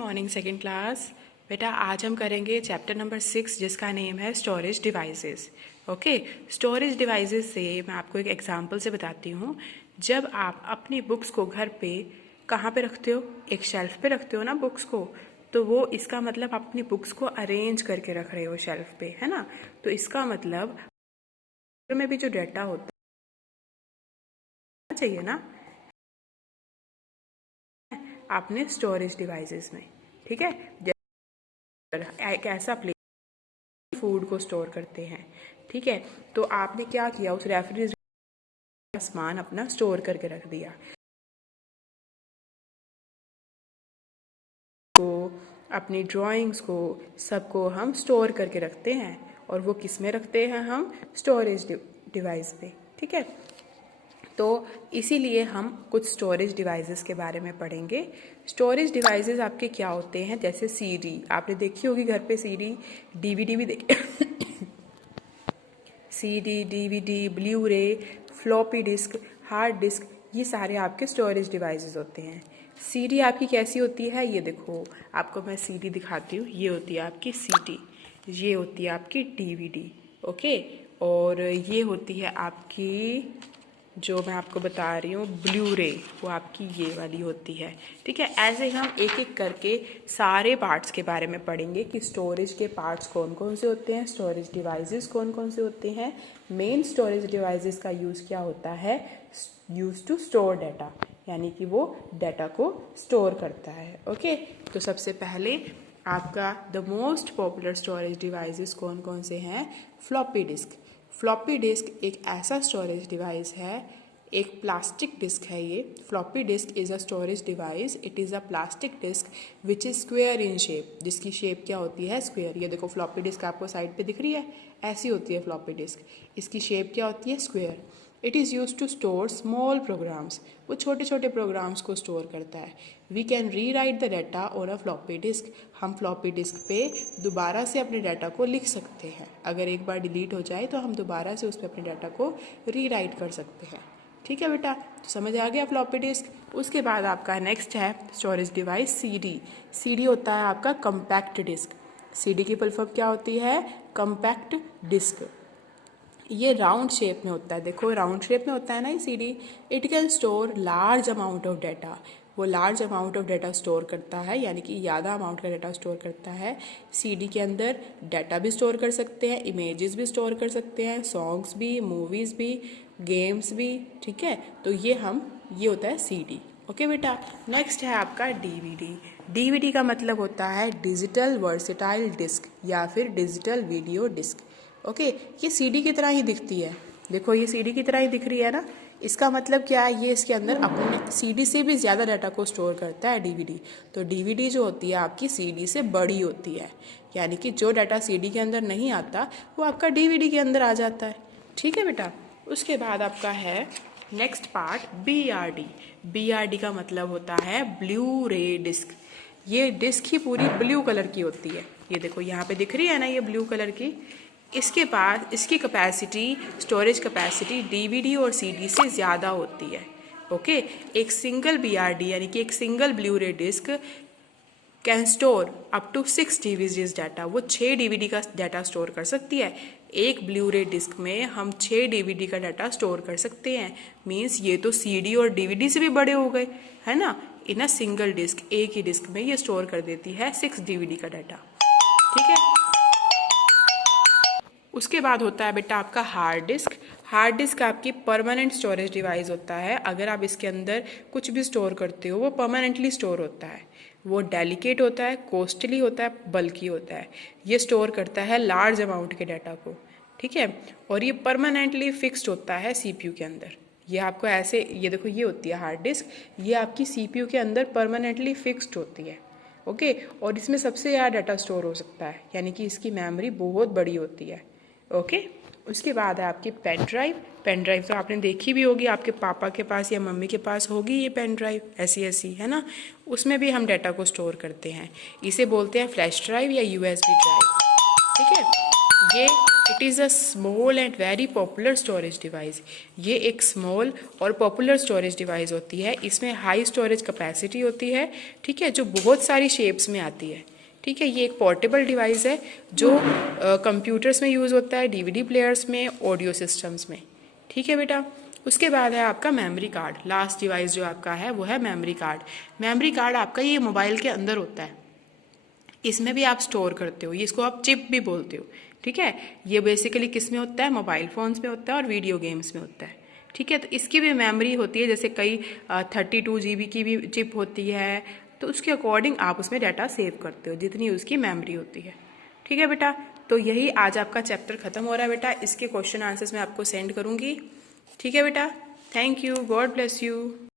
Morning second class. बेटा आज हम करेंगे चैप्टर नंबर 6 जिसका नेम है storage devices. Okay, storage devices से मैं आपको एक एग्जांपल से बताती हूँ। जब आप अपनी बुक्स को घर पे कहाँ पे रखते हो, एक शेल्फ पे रखते हो ना बुक्स को, तो वो इसका मतलब आप अपनी बुक्स को अरेंज करके रख रहे हो शेल्फ पे, है ना। तो इसका मतलब में भी जो डाटा होता चाहिए ना आपने स्टोरेज डिवाइसेस में, ठीक है। एक ऐसा प्लेस फूड को स्टोर करते हैं, ठीक है। तो आपने क्या किया, उस रेफ्रिजरेटर में सामान अपना स्टोर करके रख दिया। को अपनी ड्राइंग्स को सबको हम स्टोर करके रखते हैं, और वो किस में रखते हैं हम, स्टोरेज डिवाइस पे, ठीक है। तो इसीलिए हम कुछ स्टोरेज डिवाइसेस के बारे में पढ़ेंगे। स्टोरेज डिवाइसेस आपके क्या होते हैं, जैसे सीडी आपने देखी होगी घर पे, सीडी डीवीडी भी देख सीडी डीवीडी ब्लू रे फ्लॉपी डिस्क हार्ड डिस्क, ये सारे आपके स्टोरेज डिवाइसेस होते हैं। सीडी आपकी कैसी होती है, ये देखो आपको मैं सीडी दिखाती हूँ। ये होती है आपकी सीडी, ये होती है आपकी डीवीडी, ओके। और ये होती है आपकी, जो मैं आपको बता रही हूँ ब्लू रे, वो आपकी ये वाली होती है, ठीक है। ऐसे ही हम एक एक करके सारे पार्ट्स के बारे में पढ़ेंगे कि स्टोरेज के पार्ट्स कौन कौन से होते हैं, स्टोरेज डिवाइसेस कौन कौन से होते हैं। मेन स्टोरेज डिवाइसेस का यूज़ क्या होता है, यूज टू स्टोर डाटा, यानी कि वो डाटा को स्टोर करता है, ओके। तो सबसे पहले आपका the most popular storage devices कौन कौन से हैं, फ्लॉपी डिस्क। फ्लॉपी डिस्क एक ऐसा स्टोरेज डिवाइस है, एक प्लास्टिक डिस्क है ये। Floppy disk is a storage device, it is a plastic disk which is square in shape, जिसकी शेप क्या होती है, स्क्वेयर। ये देखो फ्लॉपी डिस्क आपको साइड पे दिख रही है, ऐसी होती है फ्लॉपी डिस्क, इसकी शेप क्या होती है, square. It is use to store small programs, वो छोटे छोटे प्रोग्राम्स को स्टोर करता है। We can rewrite the data on a floppy disk, हम फ्लॉपी डिस्क पे दोबारा से अपने डाटा को लिख सकते हैं। अगर एक बार डिलीट हो जाए तो हम दोबारा से उस पर अपने डाटा को री राइट कर सकते हैं, ठीक है बेटा। तो समझ आ गया फ्लॉपी डिस्क। उसके बाद आपका नेक्स्ट है स्टोरेज डिवाइस सीडी। सीडी होता है आपका कम्पैक्ट डिस्क। सीडी की फुल फॉर्म क्या होती है, कम्पैक्ट डिस्क। ये राउंड शेप में होता है, देखो राउंड शेप में होता है ना ये CD. It can store large amount of data, वो large amount of data store करता है, यानी कि ज़्यादा अमाउंट का डाटा स्टोर करता है। सीडी के अंदर डाटा भी स्टोर कर सकते हैं, इमेजेस भी स्टोर कर सकते हैं, सॉन्ग्स भी, मूवीज़ भी, गेम्स भी, ठीक है। तो ये होता है सीडी, ओके बेटा। नेक्स्ट है आपका डीवीडी। डीवीडी का मतलब होता है डिजिटल वर्सेटाइल डिस्क या फिर डिजिटल वीडियो डिस्क, ओके। ये सीडी की तरह ही दिखती है, देखो ये सीडी की तरह ही दिख रही है ना। इसका मतलब क्या है, ये इसके अंदर अपने सीडी से भी ज़्यादा डाटा को स्टोर करता है डीवीडी। तो डीवीडी जो होती है आपकी सीडी से बड़ी होती है, यानी कि जो डाटा सीडी के अंदर नहीं आता वो आपका डीवीडी के अंदर आ जाता है, ठीक है बेटा। उसके बाद आपका है नेक्स्ट पार्ट बीआरडी। बीआरडी का मतलब होता है ब्लू रे डिस्क। ये डिस्क ही पूरी ब्लू कलर की होती है, ये देखो यहाँ पे दिख रही है ना ये ब्लू कलर की। इसके पास इसकी कैपेसिटी, स्टोरेज कैपेसिटी डीवीडी और सीडी से ज़्यादा होती है, ओके। एक सिंगल बीआरडी यानी कि एक single Blu ray disk can store up to 6 DVDs data, वो 6 डीवीडी का डाटा स्टोर कर सकती है। एक ब्लू रे डिस्क में हम 6 डीवीडी का डाटा स्टोर कर सकते हैं। मीन्स ये तो सीडी और डीवीडी से भी बड़े हो गए, है ना। इन अ सिंगल डिस्क, एक ही डिस्क में ये स्टोर कर देती है 6 डीवीडी का डाटा, ठीक है। उसके बाद होता है बेटा आपका हार्ड डिस्क। हार्ड डिस्क आपकी परमानेंट स्टोरेज डिवाइस होता है। अगर आप इसके अंदर कुछ भी स्टोर करते हो वो परमानेंटली स्टोर होता है। वो डेलिकेट होता है, कॉस्टली होता है, बल्कि होता है। ये स्टोर करता है लार्ज अमाउंट के डाटा को, ठीक है। और ये परमानेंटली फिक्स्ड होता है सीपीयू के अंदर। ये आपको ऐसे, ये देखो ये होती है हार्ड डिस्क, ये आपकी सीपीयू के अंदर परमानेंटली फिक्स्ड होती है, ओके। और इसमें सबसे ज़्यादा डाटा स्टोर हो सकता है, यानी कि इसकी मेमोरी बहुत बड़ी होती है, ओके। उसके बाद है आपकी पेन ड्राइव। पेन ड्राइव तो आपने देखी भी होगी, आपके पापा के पास या मम्मी के पास होगी ये पेन ड्राइव, ऐसी ऐसी, है ना। उसमें भी हम डाटा को स्टोर करते हैं, इसे बोलते हैं फ्लैश ड्राइव या यूएसबी ड्राइव, ठीक है। ये it is a small and very popular storage device. ये एक स्मॉल और पॉपुलर स्टोरेज डिवाइस होती है। इसमें हाई स्टोरेज कैपेसिटी होती है, ठीक है, जो बहुत सारी शेप्स में आती है। ठीक है, ये एक पोर्टेबल डिवाइस है जो कंप्यूटर्स में यूज़ होता है, डीवीडी प्लेयर्स में, ऑडियो सिस्टम्स में। ठीक है बेटा। उसके बाद है आपका मेमोरी कार्ड। लास्ट डिवाइस जो आपका है वो है मेमोरी कार्ड। मेमोरी कार्ड आपका ये मोबाइल के अंदर होता है, इसमें भी आप स्टोर करते हो, ये इसको आप चिप भी बोलते हो। ठीक है, ये बेसिकली किस में होता है, मोबाइल फ़ोन्स में होता है और वीडियो गेम्स में होता है। ठीक है, तो इसकी भी मेमोरी होती है, जैसे कई 32 GB की भी चिप होती है, तो उसके अकॉर्डिंग आप उसमें डाटा सेव करते हो जितनी उसकी मेमोरी होती है। ठीक है बेटा, तो यही आज आपका चैप्टर ख़त्म हो रहा है बेटा। इसके क्वेश्चन आंसर्स मैं आपको सेंड करूँगी। ठीक है बेटा, thank you, God bless you.